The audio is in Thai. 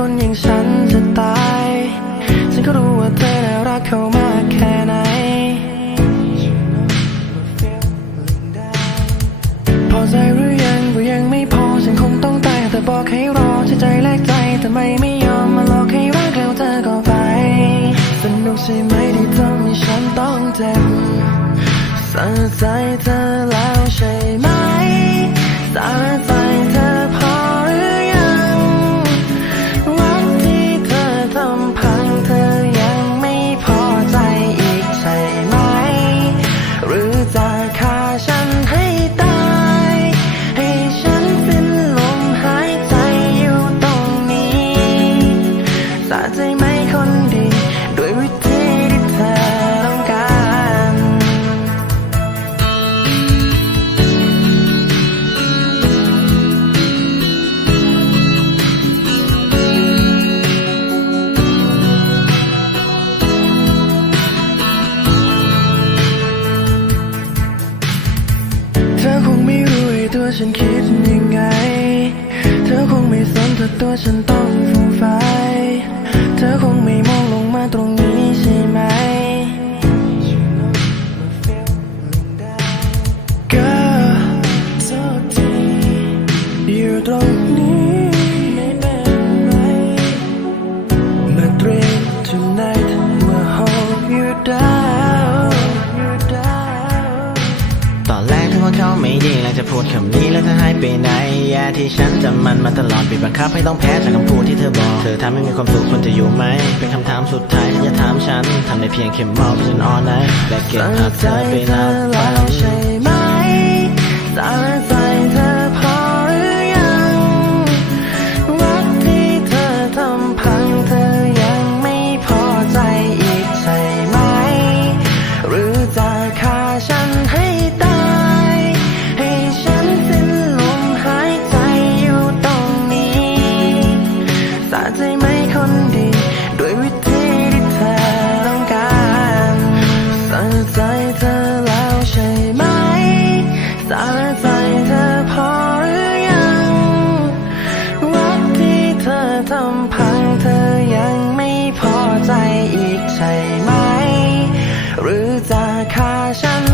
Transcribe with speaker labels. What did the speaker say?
Speaker 1: คนอย่างฉันจะตาย ฉันก็รู้ว่าเธอน่ารักเขามากแค่ไหน พอใจหรือยังก็ยังไม่พอ ฉันคงต้องตายแต่บอกให้รอใช้ใจแลกใจทำไมไม่ยอมมาหลอกให้รักแล้วเธอก็ไป สนุกใช่ไหมที่ทำให้ฉันต้องเจ็บสะใจเธอแล้วใช่ไหมสะใจ รู้ไอ้ตัวฉันคิดยังไง เธอคงไม่สนถ้าตัวฉันต้องฟูมไฟเธอคงไม่มองลงมาตรงนี้ใช่ไหมก็โทษทีอยู่ตรง
Speaker 2: ไม่ดีแลังจะพูดคำนี้แล้วเธอหายไปไหนแย่ที่ฉันจำมันมาตลอดบีบบังคับให้ต้องแพ้จากคำพูดที่เธอบอก เธอทำให้มีความสุขคนจะอยู่ไหม เป็นคำถามสุดท้ายที่จะถามฉันทำได้เพียงแค่มองไปจนอ่อนไหนและเก็บภาพเธอไปนับแล้วนใช
Speaker 1: ่าใจไหมคนดี ด้วยวิธีที่เธอต้องการสาใจเธอแล้วใช่ไหมสาใจเธอพอหรือยังรักที่เธอทำพังเธอยังไม่พอใจอีกใช่ไหม หรือจะฆ่าฉัน